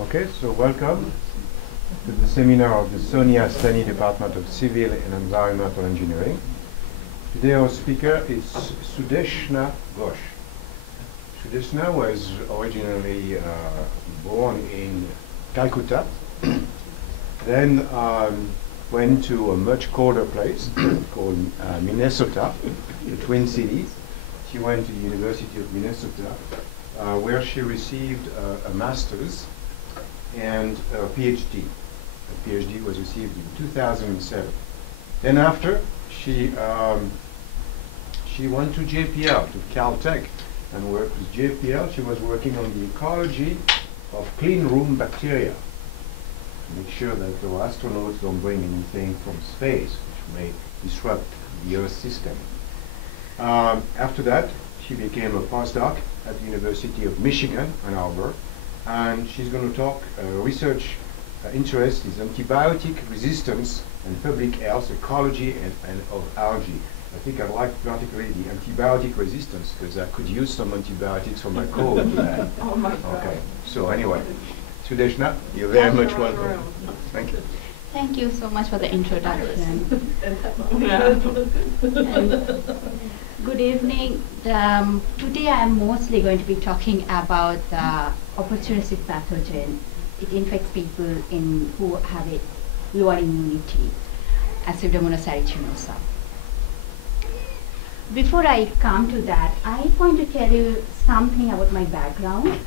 Okay, so welcome to the seminar of the Astani Department of Civil and Environmental Engineering. Today our speaker is Sudeshna Ghosh. Sudeshna was originally born in Calcutta, then went to a much colder place called Minnesota, the Twin Cities. She went to the University of Minnesota, where she received a master's and a PhD. The PhD was received in 2007. Then after, she went to JPL, to Caltech, and worked with JPL. She was working on the ecology of clean room bacteria, to make sure that the astronauts don't bring anything from space, which may disrupt the Earth system. After that, she became a postdoc at the University of Michigan, Ann Arbor, and she's going to talk research interest is antibiotic resistance and public health, ecology, and of algae. I think I like particularly the antibiotic resistance because I could use some antibiotics for my cold today. Oh my God. Okay, so anyway, Sudeshna, you're very much welcome. Thank you. Thank you so much for the introduction. Good evening. Today I am mostly going to be talking about the opportunistic pathogen. It infects people who have a lower immunity, Pseudomonas aeruginosa. Before I come to that, I want to tell you something about my background.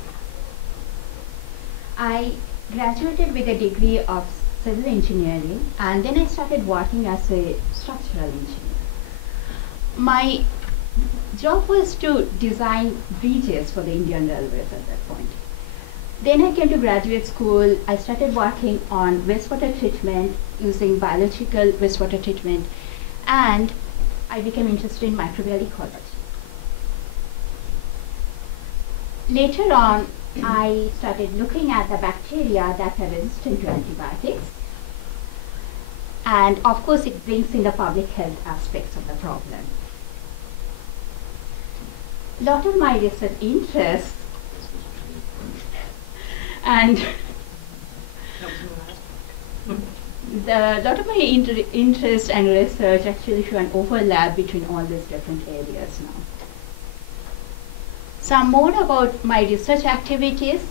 I graduated with a degree of civil engineering, and then I started working as a structural engineer. My job was to design bridges for the Indian Railways at that point. Then I came to graduate school. I started working on wastewater treatment using biological wastewater treatment, and I became interested in microbial ecology. Later on, I started looking at the bacteria that are resistant to antibiotics. And of course, it brings in the public health aspects of the problem. A lot of my research interests and lot of my interest and research actually show an overlap between all these different areas now. Some more about my research activities.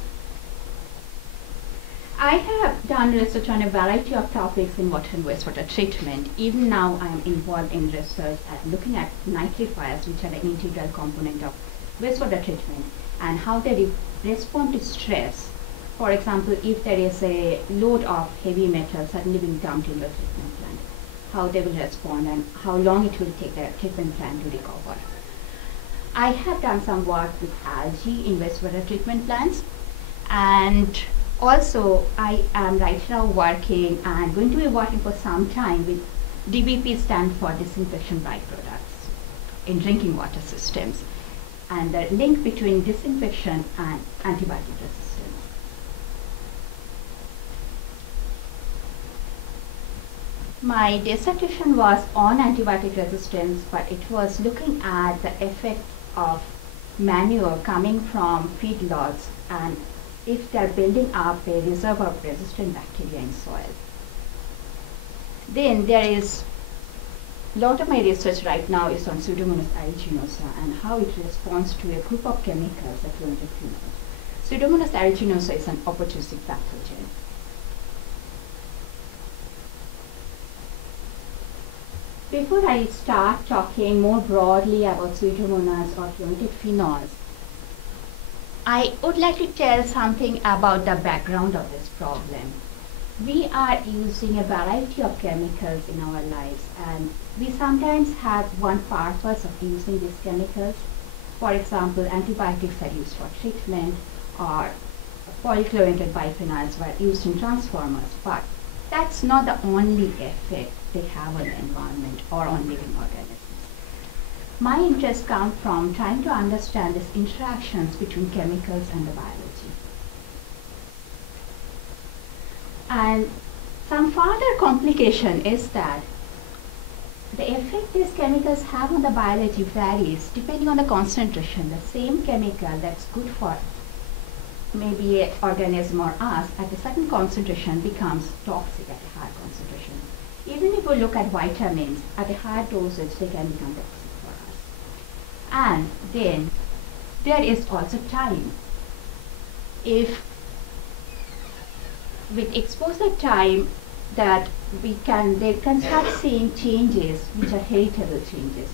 I have done research on a variety of topics in water and wastewater treatment. Even now I am involved in research at looking at nitrifiers, which are an integral component of wastewater treatment, and how they respond to stress. For example, if there is a load of heavy metal suddenly being dumped in the treatment plant, how they will respond and how long it will take the treatment plant to recover. I have done some work with algae in wastewater treatment plants, and also I am right now working and going to be working for some time with DBP, stand for disinfection byproducts in drinking water systems, and the link between disinfection and antibiotic resistance. My dissertation was on antibiotic resistance, but it was looking at the effect of manure coming from feedlots and if they're building up a reserve of resistant bacteria in soil. Then there is a lot of my research right now is on Pseudomonas aeruginosa and how it responds to a group of chemicals that chlorinated phenol. Pseudomonas aeruginosa is an opportunistic pathogen. Before I start talking more broadly about Pseudomonas or chlorinated phenols, I would like to tell something about the background of this problem. We are using a variety of chemicals in our lives, and we sometimes have one purpose of using these chemicals. For example, antibiotics are used for treatment, or polychlorinated biphenyls were used in transformers, but that's not the only effect they have on the environment or on living organisms. My interests come from trying to understand these interactions between chemicals and the biology. And some further complication is that the effect these chemicals have on the biology varies depending on the concentration. The same chemical that's good for maybe an organism or us at a certain concentration becomes toxic at a higher concentration. Even if we look at vitamins, at a higher dosage, they can become toxic for us. And then there is also time. If with exposure time that they can start seeing changes which are heritable changes.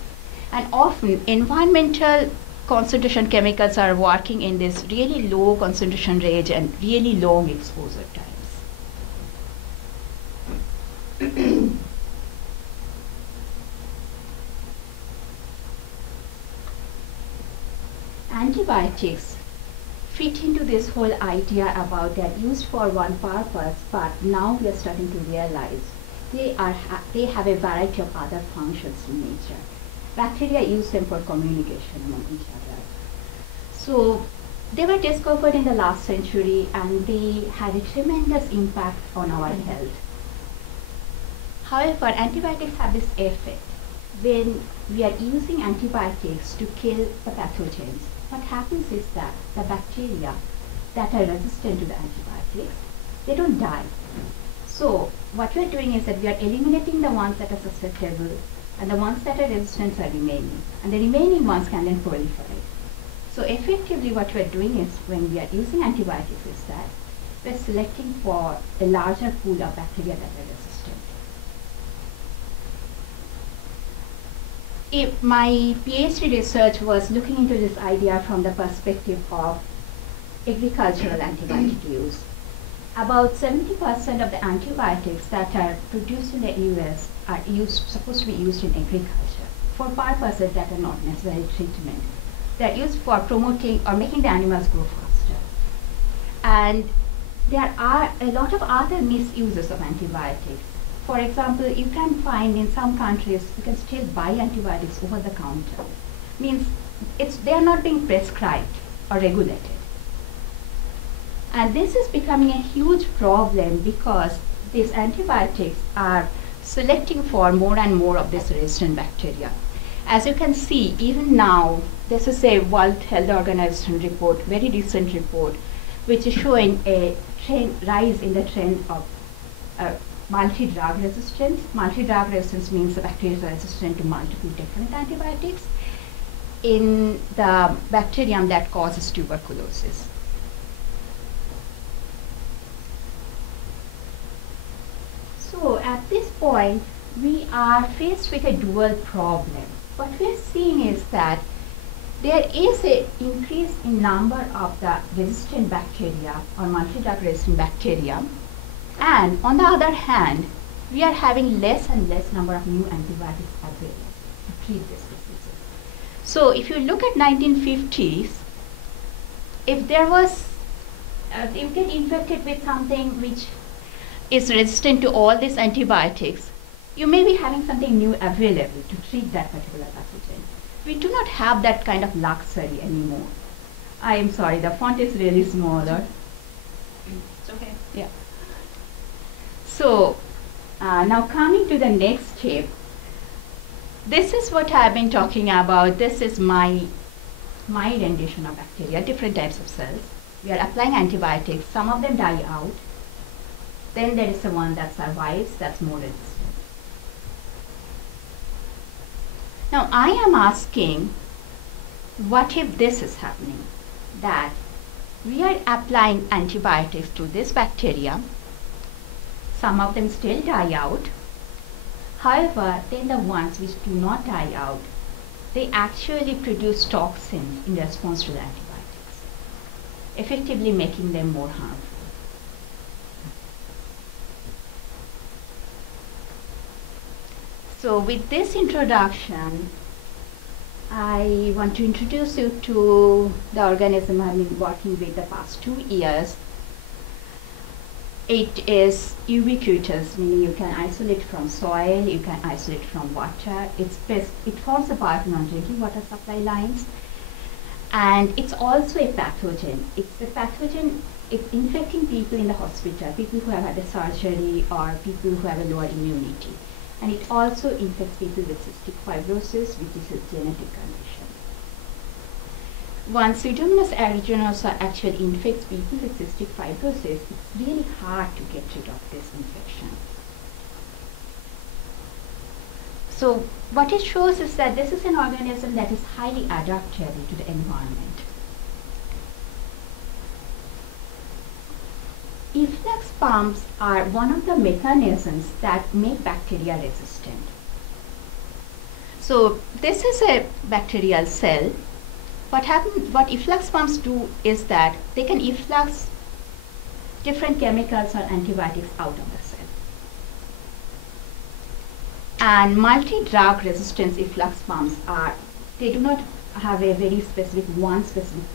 And often environmental concentration chemicals are working in this really low concentration range and really long exposure times. Antibiotics fit into this whole idea about they're used for one purpose, but now we are starting to realize they have a variety of other functions in nature. Bacteria use them for communication among each other. So they were discovered in the last century and they had a tremendous impact on our health. However, antibiotics have this effect. When we are using antibiotics to kill the pathogens, what happens is that the bacteria that are resistant to the antibiotics, they don't die. So what we are doing is that we are eliminating the ones that are susceptible, and the ones that are resistant are remaining, and the remaining ones can then proliferate. So effectively what we are doing is, when we are using antibiotics, is that we are selecting for a larger pool of bacteria that are resistant. If my PhD research was looking into this idea from the perspective of agricultural antibiotic use. About 70% of the antibiotics that are produced in the US are supposed to be used in agriculture for purposes that are not necessarily treatment. They are used for promoting or making the animals grow faster. And there are a lot of other misuses of antibiotics. For example, you can find in some countries you can still buy antibiotics over the counter. Means they are not being prescribed or regulated. And this is becoming a huge problem because these antibiotics are selecting for more and more of this resistant bacteria. As you can see, even now, this is a World Health Organization report, very recent report, which is showing a rise in the trend of multi-drug resistance. Multi-drug resistance means the bacteria are resistant to multiple different antibiotics in the bacterium that causes tuberculosis. So at this point, we are faced with a dual problem. What we are seeing is that there is an increase in number of the resistant bacteria or multi-drug resistant bacteria, and on the other hand, we are having less and less number of new antibiotics available to treat these diseases. So if you look at 1950s, if there was, you get infected with something which is resistant to all these antibiotics, you may be having something new available to treat that particular pathogen. We do not have that kind of luxury anymore. I am sorry, the font is really smaller. It's okay. Yeah. So now coming to the next step, this is what I've been talking about. This is my rendition of bacteria, different types of cells. We are applying antibiotics. Some of them die out. Then there is the one that survives, that's more resistant. Now I am asking, what if this is happening? That we are applying antibiotics to this bacteria. Some of them still die out. However, then the ones which do not die out, they actually produce toxins in response to the antibiotics, effectively making them more harmful. So with this introduction, I want to introduce you to the organism I've been working with the past 2 years. It is ubiquitous, meaning you can isolate from soil, you can isolate from water. It forms a part of non-drinking water supply lines. And it's also a pathogen. It's a pathogen, it's infecting people in the hospital, people who have had a surgery or people who have a lower immunity. And it also infects people with cystic fibrosis, which is a genetic condition. once Pseudomonas aeruginosa actually infects people with cystic fibrosis, it's really hard to get rid of this infection. So what it shows is that this is an organism that is highly adaptable to the environment. Efflux pumps are one of the mechanisms that make bacteria resistant. So this is a bacterial cell. What efflux pumps do is that they can efflux different chemicals or antibiotics out of the cell. And multi-drug resistance efflux pumps they do not have a very specific, one specific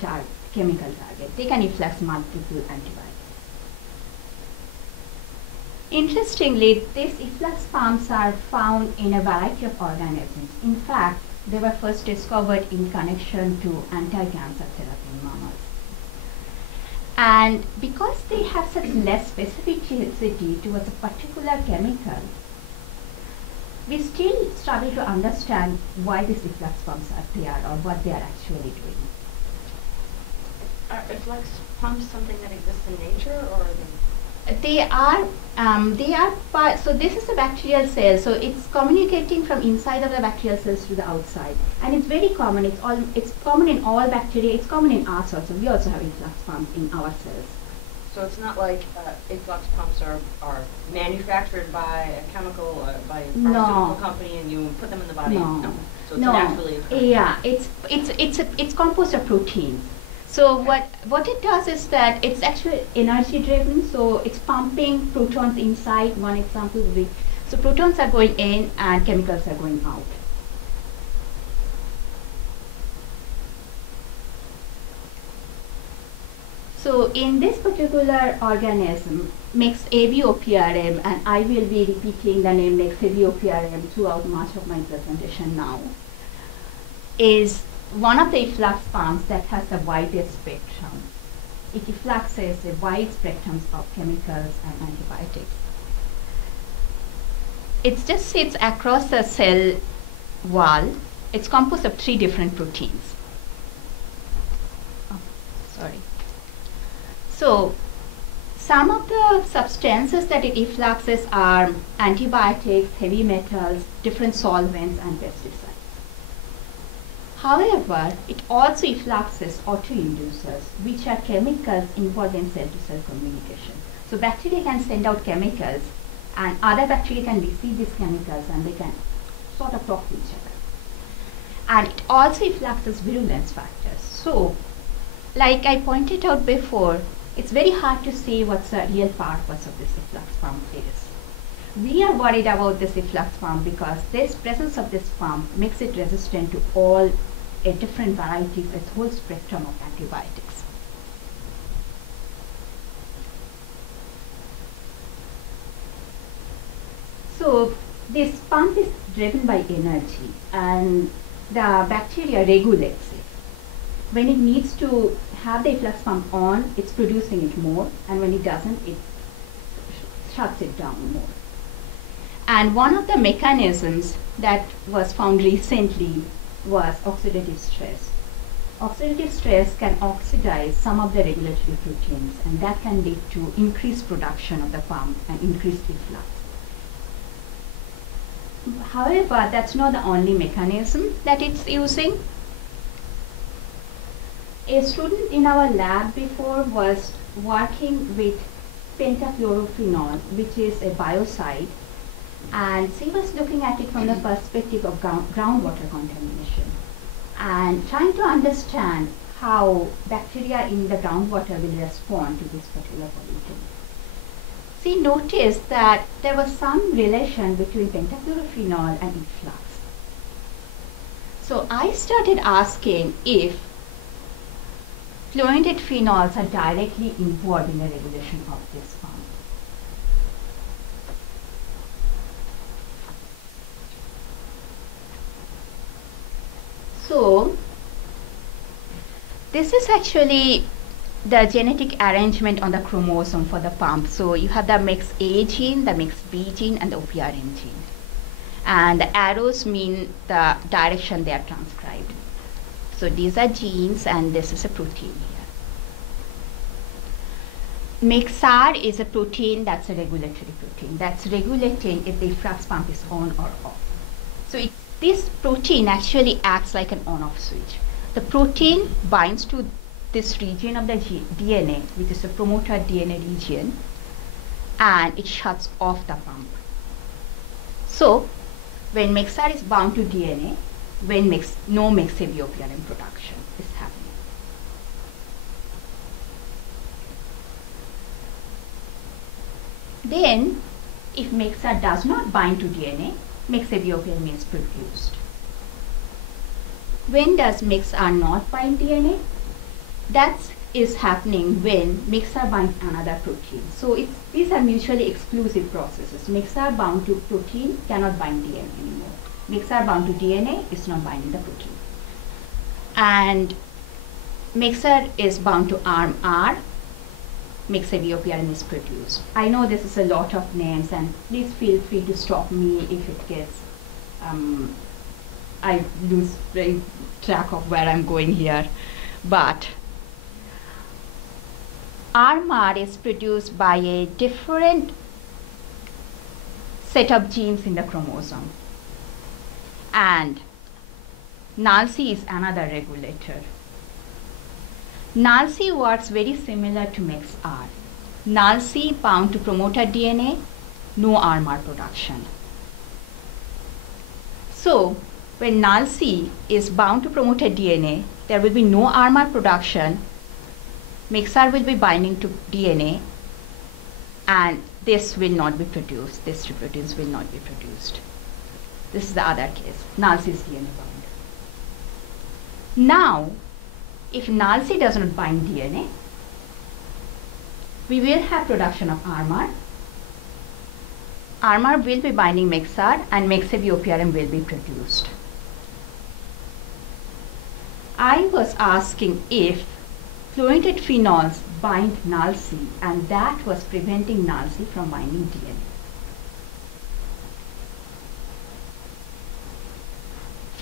chemical target. They can efflux multiple antibiotics. Interestingly, these efflux pumps are found in a variety of organisms. In fact, they were first discovered in connection to anti-cancer therapy in mammals. And because they have such less specificity towards a particular chemical, we still struggle to understand why these efflux pumps are there or what they are actually doing. Are efflux pumps something that exists in nature, or are they? So this is a bacterial cell, so it's communicating from inside of the bacterial cells to the outside. And it's very common, it's common in all bacteria, it's common in us also. We also have efflux pumps in our cells. So it's not like efflux pumps are manufactured by a chemical, by a pharmaceutical company, and you put them in the body? No. So it's naturally occurring. Yeah, it's composed of proteins. So what it does is that it's actually energy driven, so it's pumping protons inside. One example would be, so protons are going in and chemicals are going out. So in this particular organism, MexABOPRM, and I will be repeating the name MexABOPRM throughout much of my presentation now, is one of the efflux pumps that has the widest spectrum. It effluxes a wide spectrum of chemicals and antibiotics. It just sits across the cell wall. It's composed of 3 different proteins. So some of the substances that it effluxes are antibiotics, heavy metals, different solvents, and pesticides. However, it also effluxes autoinducers, which are chemicals involved in cell-to-cell communication. So bacteria can send out chemicals, and other bacteria can receive these chemicals, and they can sort of talk to each other. And it also effluxes virulence factors. So, like I pointed out before, it's very hard to say what's the real purpose of this efflux pump is. We are worried about this efflux pump because this presence of this pump makes it resistant to all different varieties, a whole spectrum of antibiotics. So this pump is driven by energy, and the bacteria regulates it. When it needs to have the efflux pump on, it's producing it more, and when it doesn't, it shuts it down more. And one of the mechanisms that was found recently was oxidative stress. Oxidative stress can oxidize some of the regulatory proteins, and that can lead to increased production of the pump and increased efflux. However, that's not the only mechanism that it's using. A student in our lab before was working with pentachlorophenol, which is a biocide, and she was looking at it from the perspective of groundwater contamination and trying to understand how bacteria in the groundwater will respond to this particular pollutant. She noticed that there was some relation between pentachlorophenol and efflux. So I started asking if fluorinated phenols are directly involved in the regulation of this pump. So this is actually the genetic arrangement on the chromosome for the pump. So you have the MexA gene, the MexB gene, and the OPRM gene. And the arrows mean the direction they are transcribed. So these are genes and this is a protein here. Mixar is a protein that's a regulatory protein. That's regulating if the efflux pump is on or off. So this protein actually acts like an on-off switch. The protein binds to this region of the DNA, which is the promoter DNA region, and it shuts off the pump. So when Mixar is bound to DNA, when no mixaviopiarin production is happening. Then, if Mixar does not bind to DNA, mixaviopiarin is produced. When does Mixar not bind DNA? That is happening when Mixar binds another protein. So these are mutually exclusive processes. Mixar bound to protein cannot bind DNA anymore. Mixar bound to DNA is not binding the protein. And Mixar is bound to arm R, mixaviopiarin is produced. I know this is a lot of names, and please feel free to stop me if it gets, I lose track of where I'm going here. But RMR is produced by a different set of genes in the chromosome. And NALC is another regulator. NALC works very similar to MixR. NALC bound to promoter DNA, no RMR production. So when NALC is bound to promoter DNA, there will be no RMR production. Mixar will be binding to DNA, and this will not be produced. This proteins will not be produced. This is the other case. NALC is DNA bound. Now, if NALC does not bind DNA, we will have production of RMR. RMR will be binding Mixar, and mixaviopiarin will be produced. I was asking if chlorinated phenols bind NALC, and that was preventing NALC from binding DNA.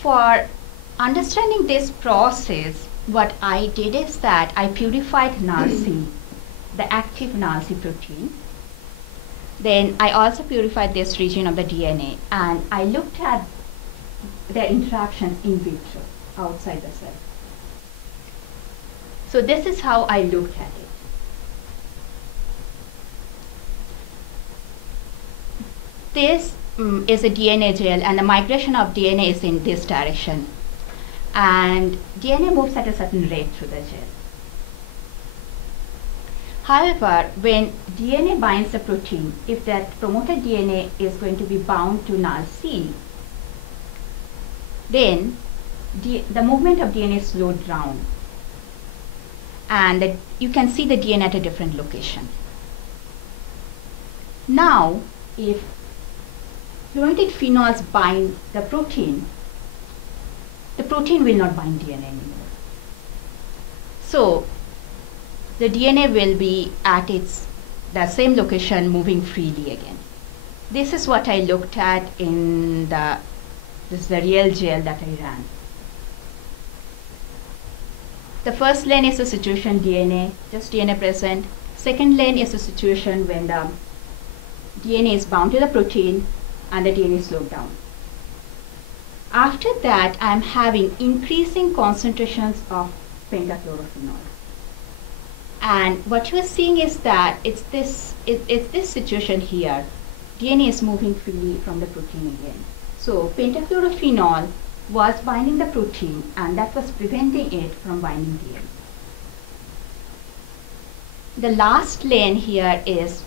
For understanding this process, what I did is that I purified NALC, the active NALC protein. Then I also purified this region of the DNA, and I looked at the interaction in vitro outside the cell. So this is how I looked at it. This is a DNA gel, and the migration of DNA is in this direction. And DNA moves at a certain rate through the gel. However, when DNA binds the protein, if that promoter DNA is going to be bound to NALC, then the movement of DNA is slowed down, and you can see the DNA at a different location. Now, if chlorinated phenols bind the protein will not bind DNA anymore. So the DNA will be at the same location, moving freely again. This is what I looked at in this is the real gel that I ran. The first lane is the situation DNA, just DNA present. Second lane is the situation when the DNA is bound to the protein and the DNA is slowed down. After that, I am having increasing concentrations of pentachlorophenol. And what you are seeing is that it's this situation here. DNA is moving freely from the protein again. So pentachlorophenol was binding the protein, and that was preventing it from binding DNA. The last lane here is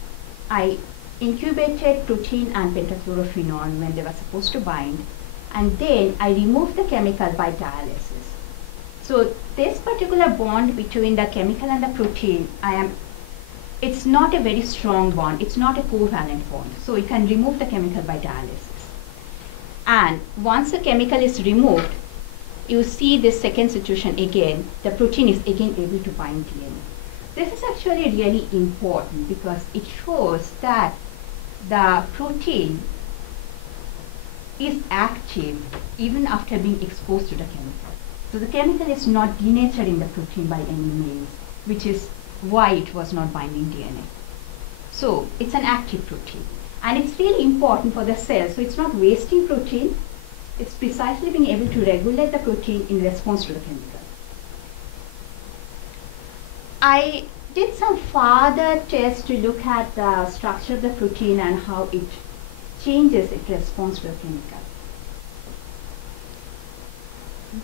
I incubated protein and pentachlorophenol when they were supposed to bind, and then I removed the chemical by dialysis. So this particular bond between the chemical and the protein, it's not a very strong bond, it's not a covalent bond, so you can remove the chemical by dialysis. And once the chemical is removed, you see this second situation again, the protein is again able to bind DNA. This is actually really important because it shows that the protein is active even after being exposed to the chemical. So the chemical is not denaturing the protein by any means, which is why it was not binding DNA. So it's an active protein. And it's really important for the cell. So it's not wasting protein. It's precisely being able to regulate the protein in response to the chemical. I did some further tests to look at the structure of the protein and how it changes its response to the chemical.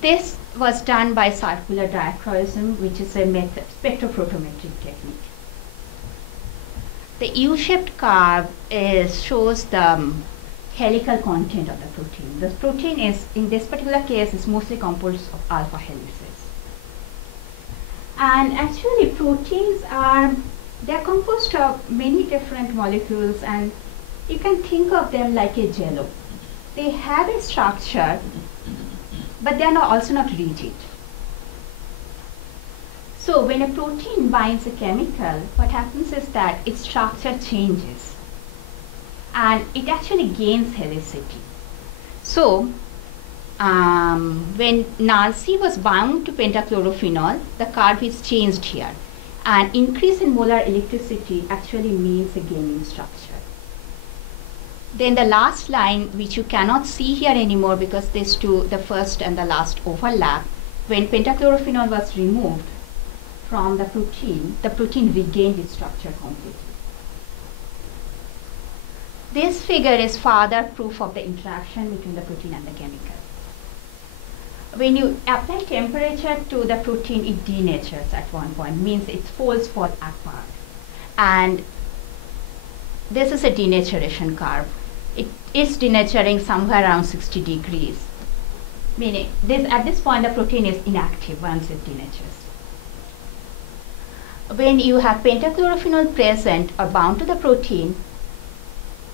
This was done by circular diachroism, which is a method, spectrophotometric technique. The U-shaped curve shows the helical content of the protein. The protein is, in this particular case, is mostly composed of alpha helices. And actually proteins they're composed of many different molecules, and you can think of them like a jello. They have a structure, but they are also not rigid. So when a protein binds a chemical, what happens is that its structure changes and it actually gains helicity. So when NALC was bound to pentachlorophenol, the curve is changed here. And increase in molar electricity actually means a gain in structure. Then the last line, which you cannot see here anymore because these two, the first and the last, overlap. When pentachlorophenol was removed from the protein regained its structure completely. This figure is further proof of the interaction between the protein and the chemical. When you apply temperature to the protein, it denatures at one point, means its folds fall apart. And this is a denaturation curve. It is denaturing somewhere around 60 degrees, meaning at this point the protein is inactive once it denatures. When you have pentachlorophenol present or bound to the protein,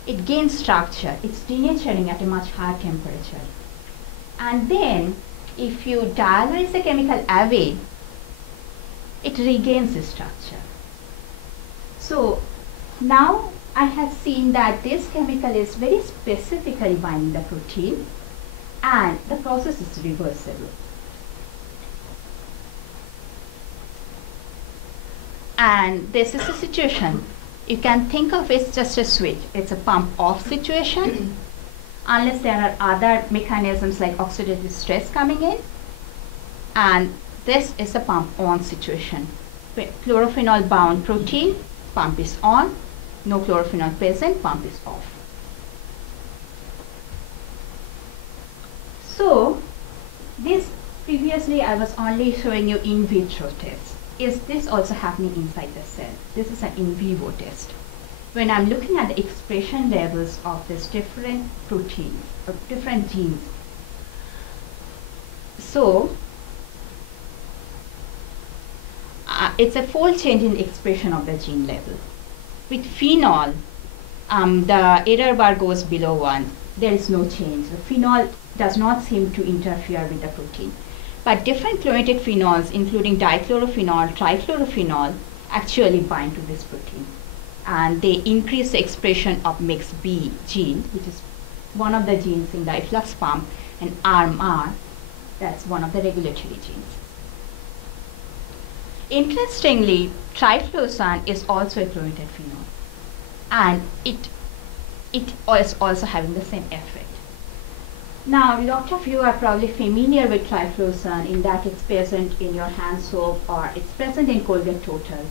it gains structure. It's denaturing at a much higher temperature. And then if you dialyze the chemical away, it regains its structure. So now I have seen that this chemical is very specifically binding the protein and the process is reversible. And this is a situation. You can think of it as just a switch. It's a pump off situation. Unless there are other mechanisms like oxidative stress coming in. And this is a pump on situation. Chlorophenol bound protein, pump is on. No chlorophenol present, pump is off. So this previously I was only showing you in vitro tests. Is this also happening inside the cell? This is an in vivo test. When I'm looking at the expression levels of these different proteins or different genes. So it's a fold change in expression of the gene level. With phenol, the error bar goes below 1. There is no change. The phenol does not seem to interfere with the protein. But different chlorinated phenols, including dichlorophenol, trichlorophenol, actually bind to this protein. And they increase the expression of MIX-B gene, which is one of the genes in the efflux pump, and ARMR, that's one of the regulatory genes. Interestingly, triflosan is also a chlorinated phenol, and it is also having the same effect. Now, a lot of you are probably familiar with triflosan in that it's present in your hand soap or it's present in Colgate Total.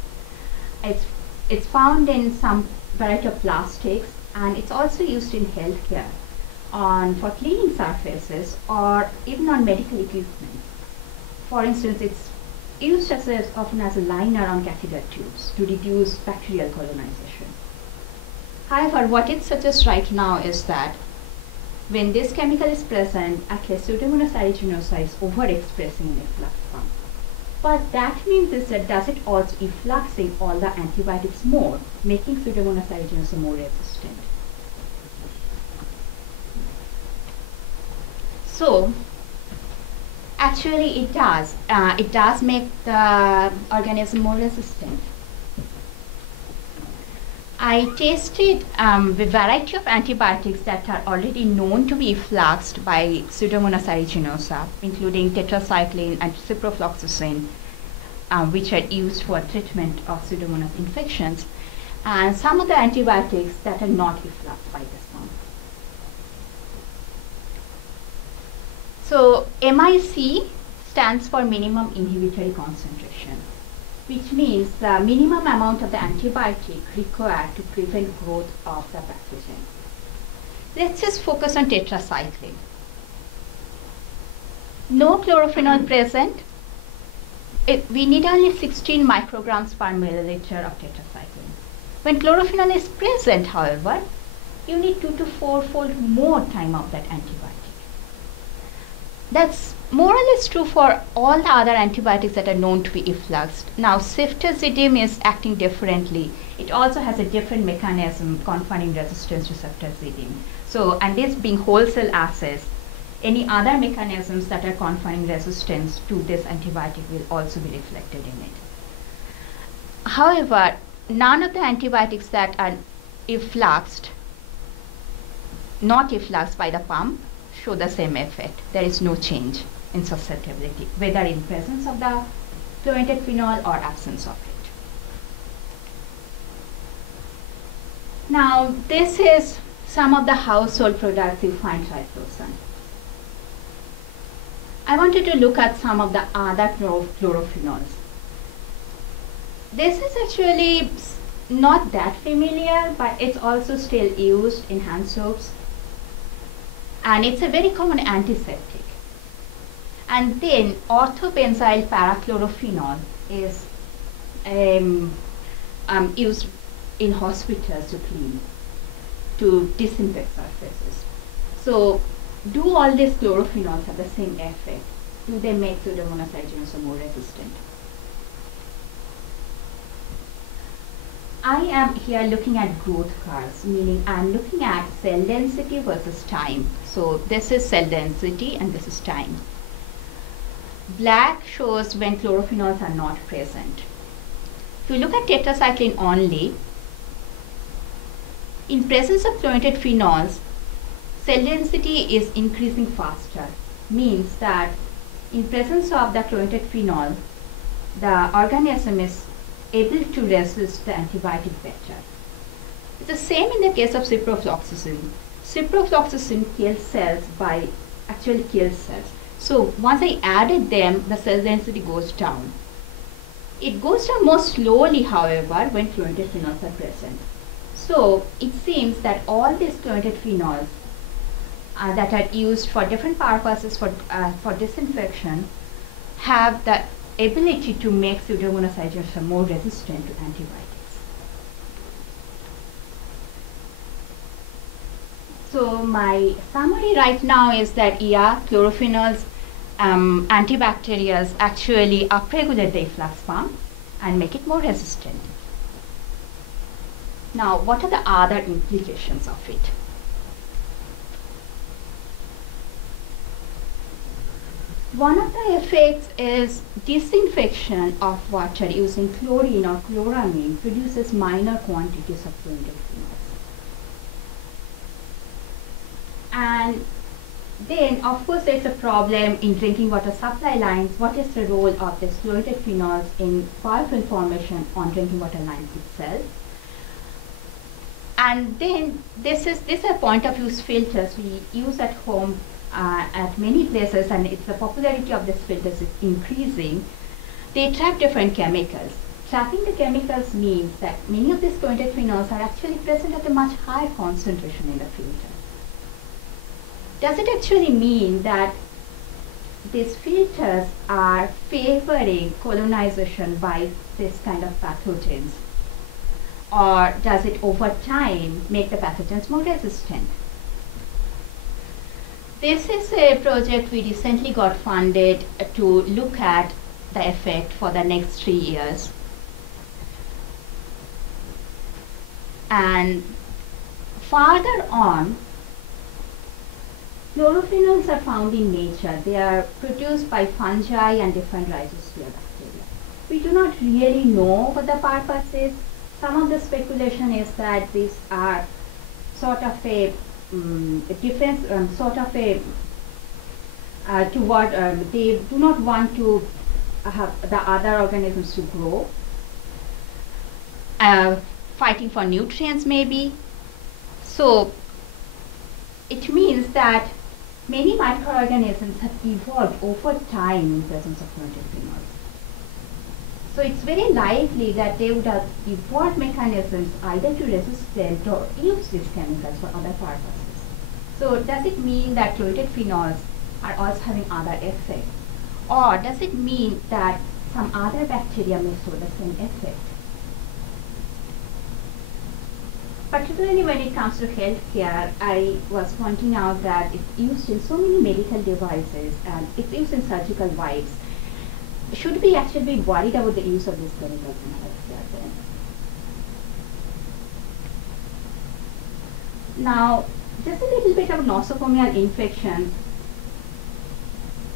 It's found in some variety of plastics, and it's also used in healthcare for cleaning surfaces or even on medical equipment. For instance, it's used often as a liner on catheter tubes to reduce bacterial colonization. However, what it suggests right now is that when this chemical is present, actually Pseudomonas aeruginosa is overexpressing in efflux pump. But that means is that does it also effluxing all the antibiotics more, making Pseudomonas aeruginosa more resistant. So actually it does. It does make the organism more resistant. I tested a variety of antibiotics that are already known to be effluxed by Pseudomonas aeruginosa, including tetracycline and ciprofloxacin, which are used for treatment of Pseudomonas infections, and some of the antibiotics that are not effluxed by this pump. So MIC stands for minimum inhibitory concentration, which means the minimum amount of the antibiotic required to prevent growth of the pathogen. Let's just focus on tetracycline. No chlorophenol present. We need only 16 micrograms per milliliter of tetracycline. When chlorophenol is present, however, you need 2 to 4-fold more time of that antibiotic. That's more or less true for all the other antibiotics that are known to be effluxed. Now, ceftazidime is acting differently. It also has a different mechanism conferring resistance to ceftazidime. So, and this being wholesale assays, any other mechanisms that are conferring resistance to this antibiotic will also be reflected in it. However, none of the antibiotics that are effluxed, not effluxed by the pump, show the same effect. There is no change in susceptibility, whether in presence of the chlorinated phenol or absence of it. Now, this is some of the household products you find triflosan. I wanted to look at some of the other chlorophenols. This is actually not that familiar, but it's also still used in hand soaps. And it's a very common antiseptic. And then orthobenzyl parachlorophenol is used in hospitals to clean, to disinfect surfaces. So, do all these chlorophenols have the same effect? Do they make Pseudomonas aeruginosa more resistant? I am here looking at growth curves, meaning I'm looking at cell density versus time. So this is cell density and this is time. Black shows when chlorophenols are not present. If you look at tetracycline only, in presence of chlorinated phenols, cell density is increasing faster. Means that in presence of the chlorinated phenol, the organism is able to resist the antibiotic better. It's the same in the case of ciprofloxacin. Ciprofloxacin kills cells by actually kills cells. So once I added them, the cell density goes down. It goes down more slowly, however, when chlorinated phenols are present. So it seems that all these chlorinated phenols that are used for different purposes for disinfection have the ability to make Pseudomonas aeruginosa more resistant to antibiotics. So my summary right now is that chlorophenols, antibacterials actually upregulate the efflux pump and make it more resistant. Now, what are the other implications of it? One of the effects is disinfection of water using chlorine or chloramine produces minor quantities of chlorinated phenols. And then, of course, there's a problem in drinking water supply lines. What is the role of these chlorinated phenols in biofilm formation on drinking water lines itself? And then this is a point of use filters we use at home at many places, and it's the popularity of these filters is increasing. They trap different chemicals. Trapping the chemicals means that many of these chlorinated phenols are actually present at a much higher concentration in the filter. Does it actually mean that these filters are favoring colonization by this kind of pathogens? Or does it over time make the pathogens more resistant? This is a project we recently got funded to look at the effect for the next 3 years. And farther on, chlorophenols are found in nature. They are produced by fungi and different rhizosphere bacteria. We do not really know what the purpose is. some of the speculation is that these are sort of a defense, sort of a toward they do not want to have the other organisms to grow, fighting for nutrients maybe. So it means that many microorganisms have evolved over time in presence of fluorinated phenols. So it's very likely that they would have evolved mechanisms either to resist them or use these chemicals for other purposes. So does it mean that fluorinated phenols are also having other effects? Or does it mean that some other bacteria may show the same effect? Particularly when it comes to healthcare, I was pointing out that it's used in so many medical devices and it's used in surgical wipes. Should we actually be worried about the use of these chemicals in healthcare then? Now, just a little bit of nosocomial infections.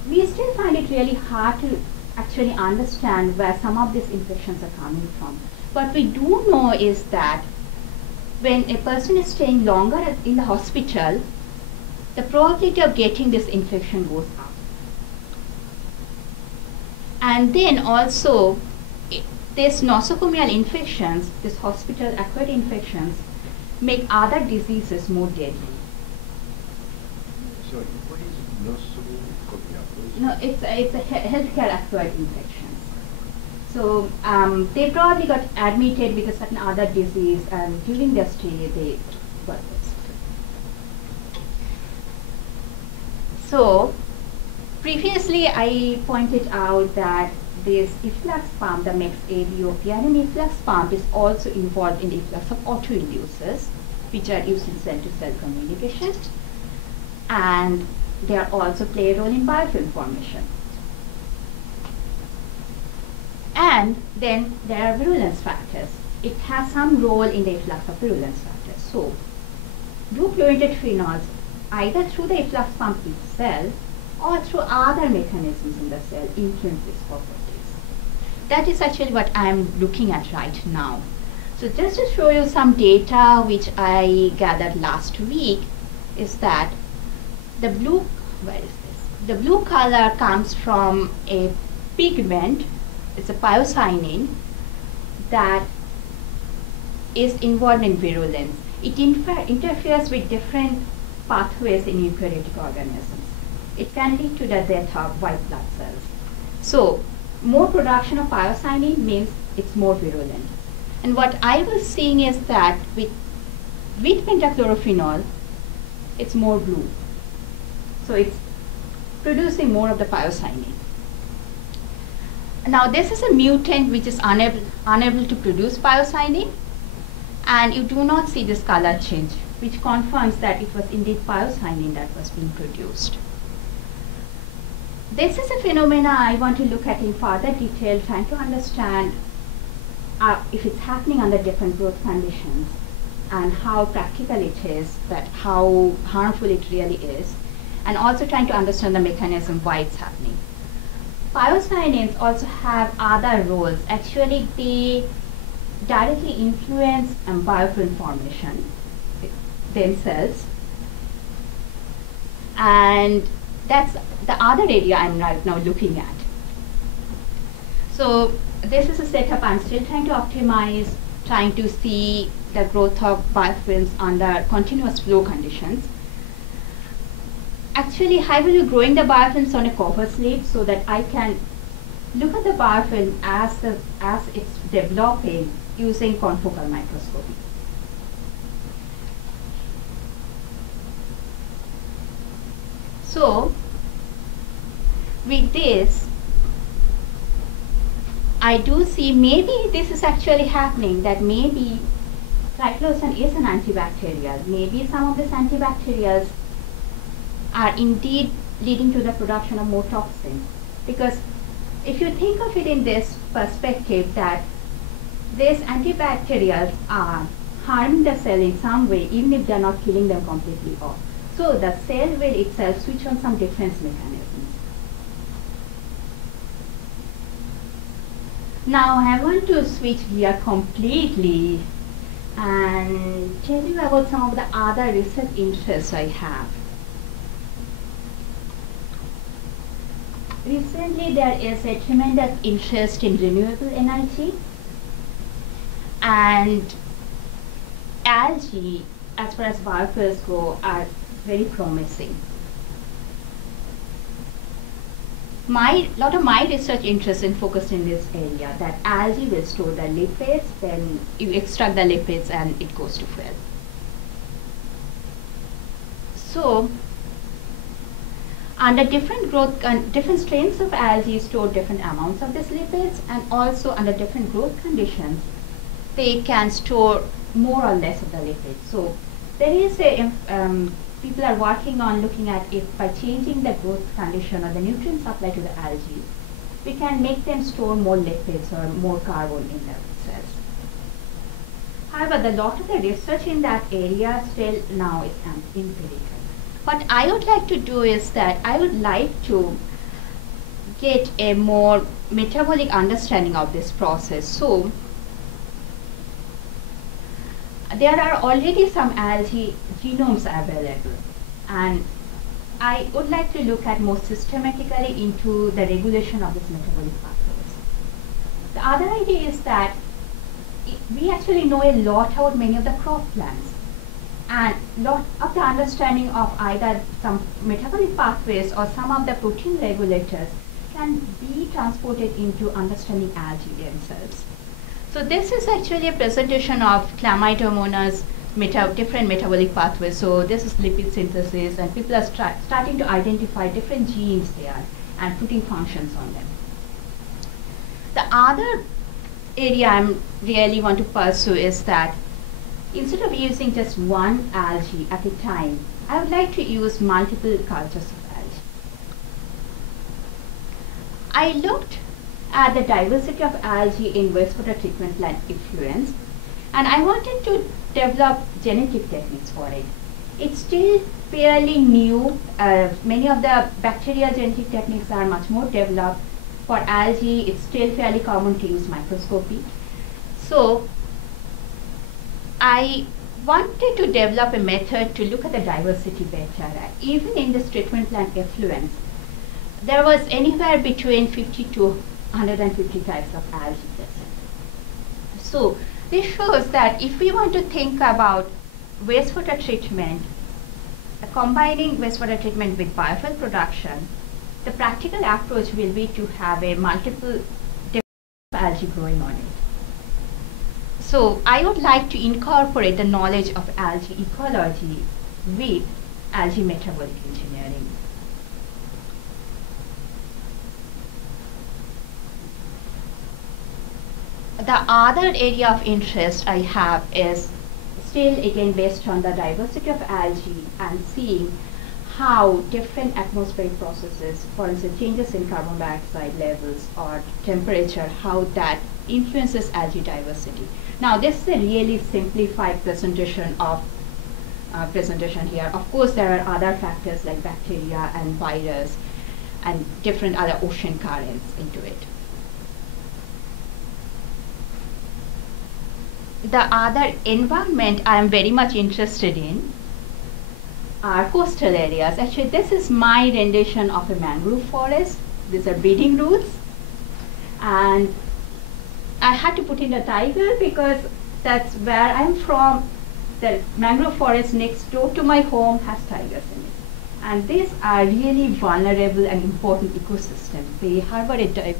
We still find it really hard to actually understand where some of these infections are coming from. What we do know is that when a person is staying longer in the hospital, the probability of getting this infection goes up. And then also, these nosocomial infections, these hospital-acquired infections, make other diseases more deadly. Sorry, what is nosocomial? No, it's a healthcare-acquired infections. So they probably got admitted with a certain other disease, and during their stay they got this. So previously I pointed out that this efflux pump, the MEX-AVOPRM efflux pump, is also involved in the efflux of autoinducers, which are used in cell-to-cell communication, and they are also play a role in biofilm formation. And then there are virulence factors. It has some role in the efflux of virulence factors. So, do fluorinated phenols, either through the efflux pump itself or through other mechanisms in the cell, influence these properties? That is actually what I am looking at right now. So just to show you some data which I gathered last week is that the blue, where is this? The blue color comes from a pigment. It's a pyocyanin that is involved in virulence. It interferes with different pathways in eukaryotic organisms. It can lead to the death of white blood cells. So, more production of pyocyanin means it's more virulent. And what I was seeing is that with pentachlorophenol, it's more blue. So it's producing more of the pyocyanin. Now this is a mutant which is unable to produce pyocyanin, and you do not see this color change, which confirms that it was indeed pyocyanin that was being produced. This is a phenomena I want to look at in further detail, trying to understand if it's happening under different growth conditions and how practical it is, that how harmful it really is, and also trying to understand the mechanism why it's happening. Pyocyanins also have other roles. Actually, they directly influence biofilm formation themselves, and that's the other area I'm right now looking at. So this is a setup I'm still trying to optimize, trying to see the growth of biofilms under continuous flow conditions. Actually, I will be growing the biofilms on a cover slip so that I can look at the biofilm as it's developing using confocal microscopy. So, with this, I do see maybe this is actually happening, that maybe triclosan is an antibacterial. Maybe some of these antibacterials are indeed leading to the production of more toxins. Because if you think of it in this perspective, that these antibacterials are harming the cell in some way, even if they are not killing them completely off. So the cell will itself switch on some defense mechanisms. Now I want to switch gear completely and tell you about some of the other research interests I have. Recently there is a tremendous interest in renewable energy, and algae, as far as biofilms go, are very promising. Lot of my research interest is focused in this area, that algae will store the lipids, then you extract the lipids and it goes to fuel. So, under different strains of algae store different amounts of these lipids, and also under different growth conditions, they can store more or less of the lipids. So, there is a people are working on looking at if by changing the growth condition or the nutrient supply to the algae, we can make them store more lipids or more carbon in their cells. However, the lot of the research in that area still now is empirical. What I would like to do is that I would like to get a more metabolic understanding of this process. So, there are already some algae genomes available, and I would like to look at more systematically into the regulation of this metabolic pathways. The other idea is that we actually know a lot about many of the crop plants, and lot of the understanding of either some metabolic pathways or some of the protein regulators can be transported into understanding algae themselves. So this is actually a presentation of Pseudomonas different metabolic pathways. So this is lipid synthesis, and people are starting to identify different genes there and putting functions on them. The other area I really want to pursue is that instead of using just one algae at a time, I would like to use multiple cultures of algae. I looked at the diversity of algae in wastewater treatment plant effluents, and I wanted to develop genetic techniques for it. It's still fairly new. Many of the bacterial genetic techniques are much more developed. For algae, it's still fairly common to use microscopy. So, I wanted to develop a method to look at the diversity better. Even in this treatment plant effluents, there was anywhere between 50 to 150 types of algae present. So this shows that if we want to think about wastewater treatment, combining wastewater treatment with biofilm production, the practical approach will be to have a multiple different algae growing on it. So I would like to incorporate the knowledge of algae ecology with algae metabolic engineering. The other area of interest I have is still again based on the diversity of algae and seeing how different atmospheric processes, for instance changes in carbon dioxide levels or temperature, how that influences algae diversity. Now this is a really simplified presentation here. Of course there are other factors like bacteria and virus and different other ocean currents into it. The other environment I am very much interested in are coastal areas. Actually, this is my rendition of a mangrove forest. These are breeding roots. And I had to put in a tiger because that's where I'm from. The mangrove forest next door to my home has tigers in it. And these are really vulnerable and important ecosystems. They harbor a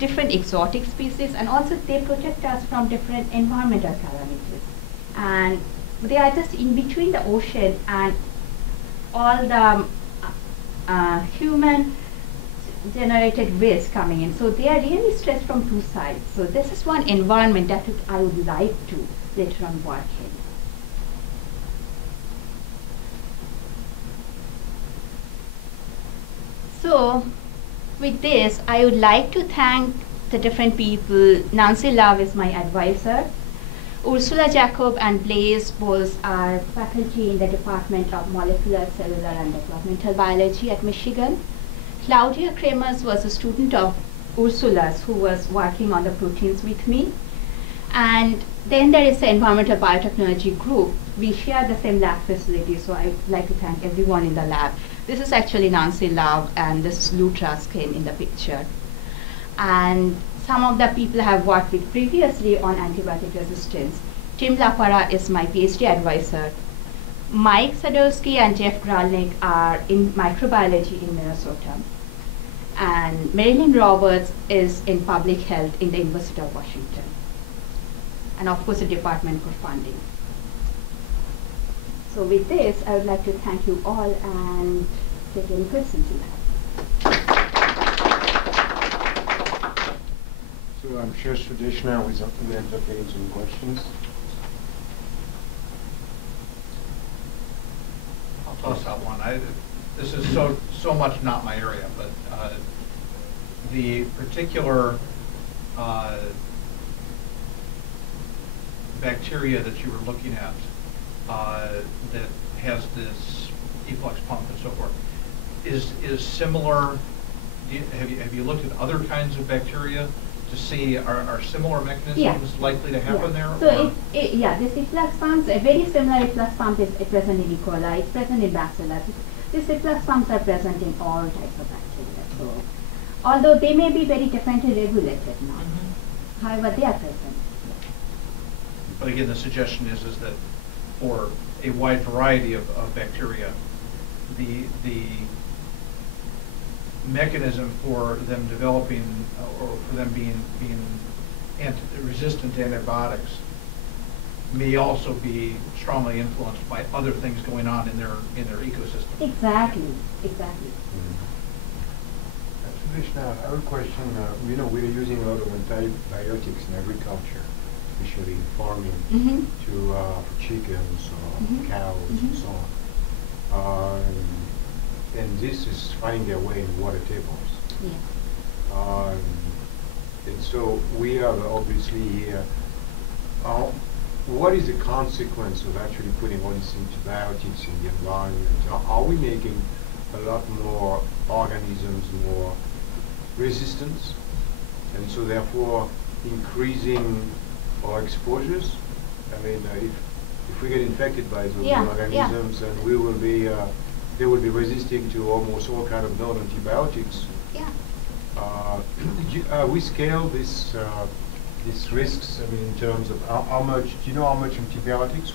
different exotic species, and also they protect us from different environmental calamities. And they are just in between the ocean and all the human generated waste coming in. So they are really stressed from two sides. So this is one environment that I would like to later on work in. So with this, I would like to thank the different people. Nancy Love is my advisor. Ursula Jacob and Blaise Bowles are faculty in the Department of Molecular, Cellular and Developmental Biology at Michigan. Claudia Kremers was a student of Ursulas, who was working on the proteins with me. And then there is the environmental biotechnology group. We share the same lab facility, so I'd like to thank everyone in the lab. This is actually Nancy Love, and this is Lou Truskin in the picture. And some of the people I have worked with previously on antibiotic resistance. Tim Lapara is my PhD advisor. Mike Sadowski and Jeff Gralnick are in microbiology in Minnesota. And Marilyn Roberts is in public health in the University of Washington. And of course, the department for funding. So with this, I would like to thank you all and take any questions you have. So I'm sure Sudeshna will entertain some questions. I'll toss out one. This is so much not my area, but the particular bacteria that you were looking at that has this efflux pump and so forth is similar. Have you looked at other kinds of bacteria to see are similar mechanisms likely to happen there? So this efflux pumps, a very similar efflux pump is present in E. coli, it's present in bacillus. These efflux pumps are present in all types of bacteria. So, although they may be very differently regulated now, however, they are present. But again, the suggestion is that for a wide variety of bacteria, the mechanism for them developing or for them being resistant to antibiotics may also be strongly influenced by other things going on in their ecosystem. Exactly. Sudeshna, I have a question. We're using a lot of antibiotics in agriculture, especially in farming, for chickens or cows and so on. And this is finding their way in water tables. Yeah. And so we have obviously here, what is the consequence of actually putting all these antibiotics in the environment? Are we making a lot more organisms more resistant, and so therefore increasing our exposures? I mean, if we get infected by those organisms, then we will be they will be resisting to almost all kind of non-antibiotics. We scale these risks. I mean, in terms of how much. Do you know how much antibiotics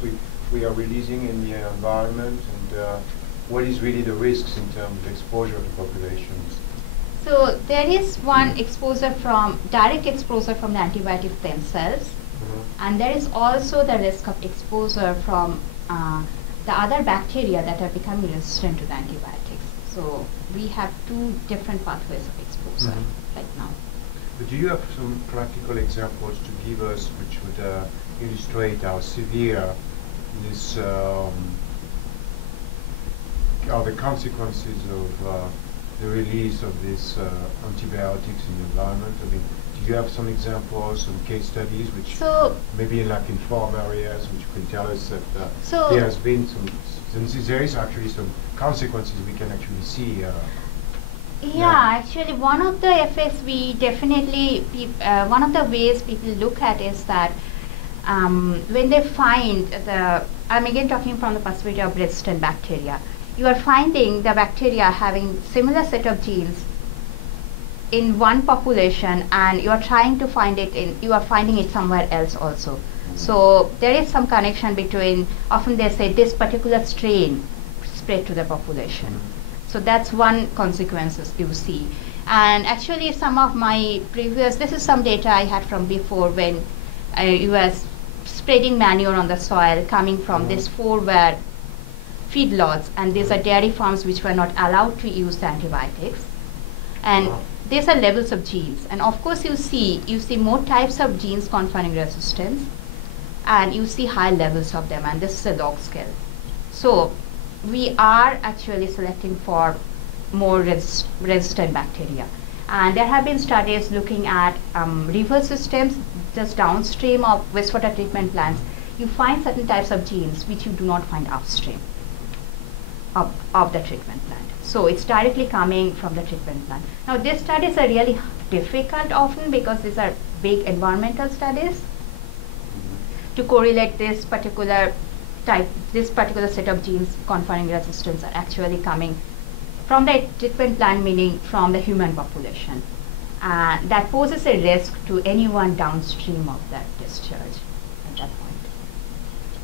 we are releasing in the environment, and what is really the risks in terms of exposure to populations? So there is one exposure from direct exposure from the antibiotics themselves, and there is also the risk of exposure from the other bacteria that are becoming resistant to the antibiotics. So we have two different pathways of exposure right now. But do you have some practical examples to give us which would illustrate how severe this are the consequences of the release of these antibiotics in the environment? I mean, do you have some examples, some case studies, which maybe like in farm areas, which can tell us that there has been there is actually some consequences we can actually see? Actually, one of the effects we definitely, one of the ways people look at is that when they find I'm again talking from the perspective of resistant bacteria, you are finding the bacteria having similar set of genes in one population, and you are trying to find it you are finding it somewhere else also. So there is some connection between, often they say this particular strain spread to the population. So that's one consequences you see. And actually some of my previous, this is some data I had from before when you was spreading manure on the soil coming from these 4 were feedlots, and these are dairy farms which were not allowed to use the antibiotics. And these are levels of genes. And of course you see more types of genes conferring resistance, and you see high levels of them, and this is a log scale. So we are actually selecting for more resistant bacteria. And there have been studies looking at river systems just downstream of wastewater treatment plants. You find certain types of genes which you do not find upstream of the treatment plant. So it's directly coming from the treatment plant. Now these studies are really difficult often because these are big environmental studies to correlate this particular set of genes conferring resistance are actually coming from the treatment plant, meaning from the human population. That poses a risk to anyone downstream of that discharge at that point.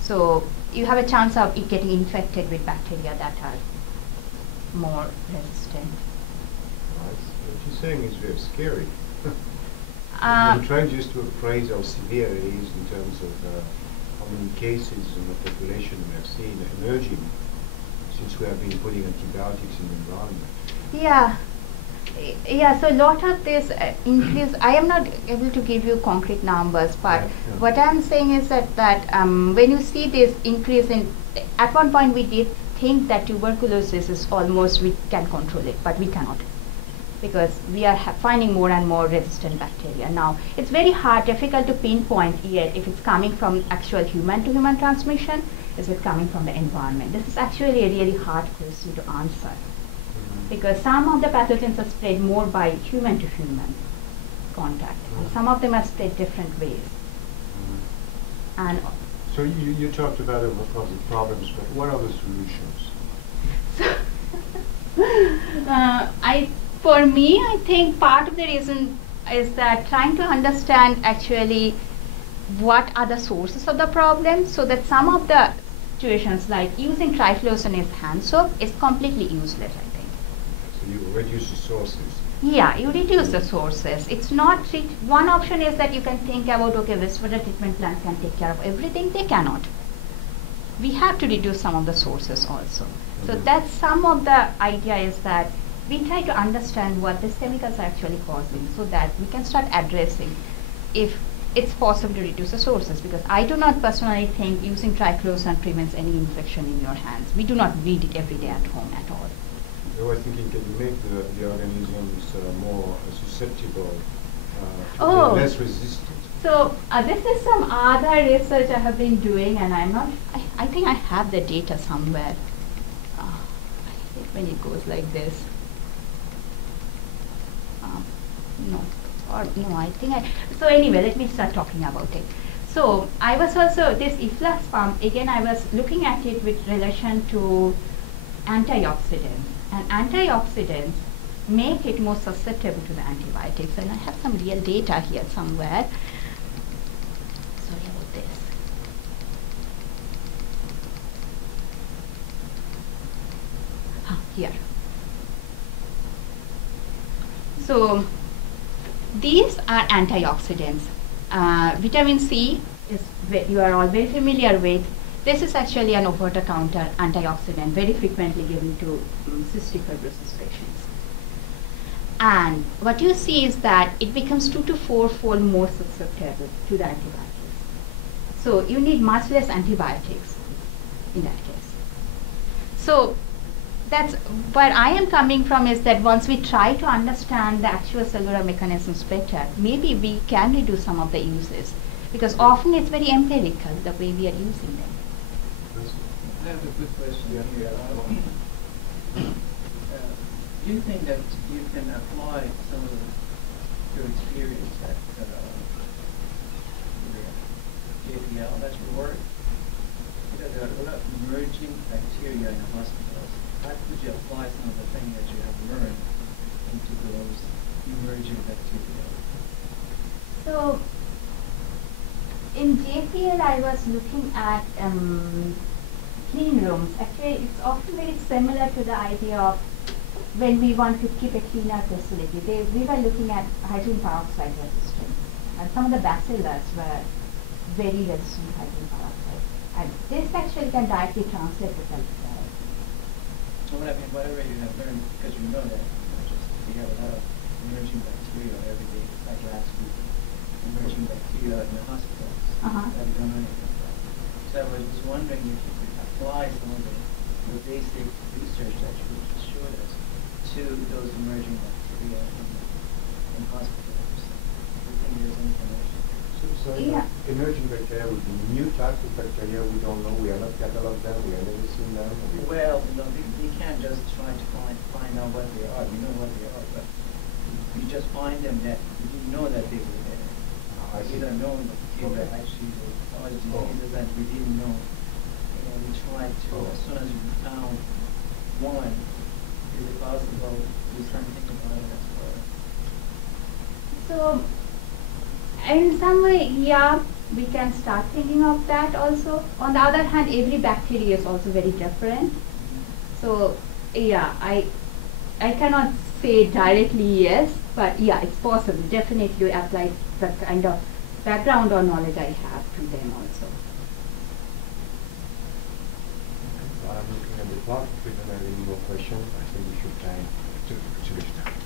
So you have a chance of it getting infected with bacteria that are more resistant. What you're saying is very scary. I'm trying just to appraise how severe it is in terms of how many cases in the population we have seen emerging since we have been putting antibiotics in the environment. Yeah, so a lot of this increase, I am not able to give you concrete numbers, but what I'm saying is that when you see this increase in, at one point we did think that tuberculosis is almost, we can control it, but we cannot, because we are finding more and more resistant bacteria. Now, it's very hard, difficult to pinpoint yet if it's coming from actual human-to-human transmission, is it coming from the environment? This is actually a really hard question to answer, because some of the pathogens are spread more by human-to-human contact, and some of them are spread different ways. And so you talked about a lot of the problems, but what are the solutions? For me, I think part of the reason is that trying to understand actually what are the sources of the problem, so that some of the situations like using trifluosinase hand soap is completely useless, I think. So you reduce the sources. Yeah, you reduce the sources. It's not, one option is that you can think about, okay, wastewater treatment plants can take care of everything. They cannot. We have to reduce some of the sources also. So that's some of the idea, is that we try to understand what these chemicals are actually causing, so that we can start addressing if it's possible to reduce the sources, because I do not personally think using triclosan prevents any infection in your hands. We do not need it every day at home at all. I was thinking, can you make the organisms more susceptible, to be less resistant? So this is some other research I have been doing, and I think I have the data somewhere. I think when it goes like this. So anyway, let me start talking about it. So I was also, this efflux pump, again I was looking at it with relation to antioxidants. And antioxidants make it more susceptible to the antibiotics. And I have some real data here somewhere. Sorry about this. Here. So these are antioxidants. Vitamin C is you are all very familiar with. This is actually an over-the-counter antioxidant, very frequently given to cystic fibrosis patients. And what you see is that it becomes 2 to 4-fold more susceptible to the antibiotics. So you need much less antibiotics in that case. So that's where I am coming from, is that once we try to understand the actual cellular mechanisms better, maybe we can reduce some of the uses, because often it's very empirical the way we are using them. I have a good question here. Do you think that you can apply some of your experience at JPL, that's your work? Because there are a lot of emerging bacteria in hospitals. How could you apply some of the things that you have learned into those emerging bacteria? So in JPL, I was looking at clean rooms. Actually, it's often very similar to the idea of when we want to keep a cleaner facility. We were looking at hydrogen peroxide resistance, and some of the bacillus were very resistant to hydrogen peroxide. And this actually can directly translate to healthcare. So whatever you have learned, because you know that we have a lot of emerging bacteria every day. It's like last week, emerging bacteria in the hospitals. That we don't know anything about. So I was just wondering if you could apply some of the basic research that you just showed us to those emerging bacteria in hospitals. Do you think there's any connection? So emerging bacteria would be new types of bacteria we don't know, we are not cataloged them, we have never seen them. Well, no, we can't just try to find out what they are. We know what they are, but You just find them that you didn't know that they were there. I see. Either known that they were actually or diseases that we didn't know. And we tried to, as soon as we found one, is it possible to do something about it as well? So, in some way, yeah, we can start thinking of that also. On the other hand, every bacteria is also very different. So, yeah, I cannot say directly yes, but yeah, it's possible. Definitely apply the kind of background or knowledge I have to them also. So I'm looking at the clock. If we don't have any more questions, I think we should try to Sudeshna.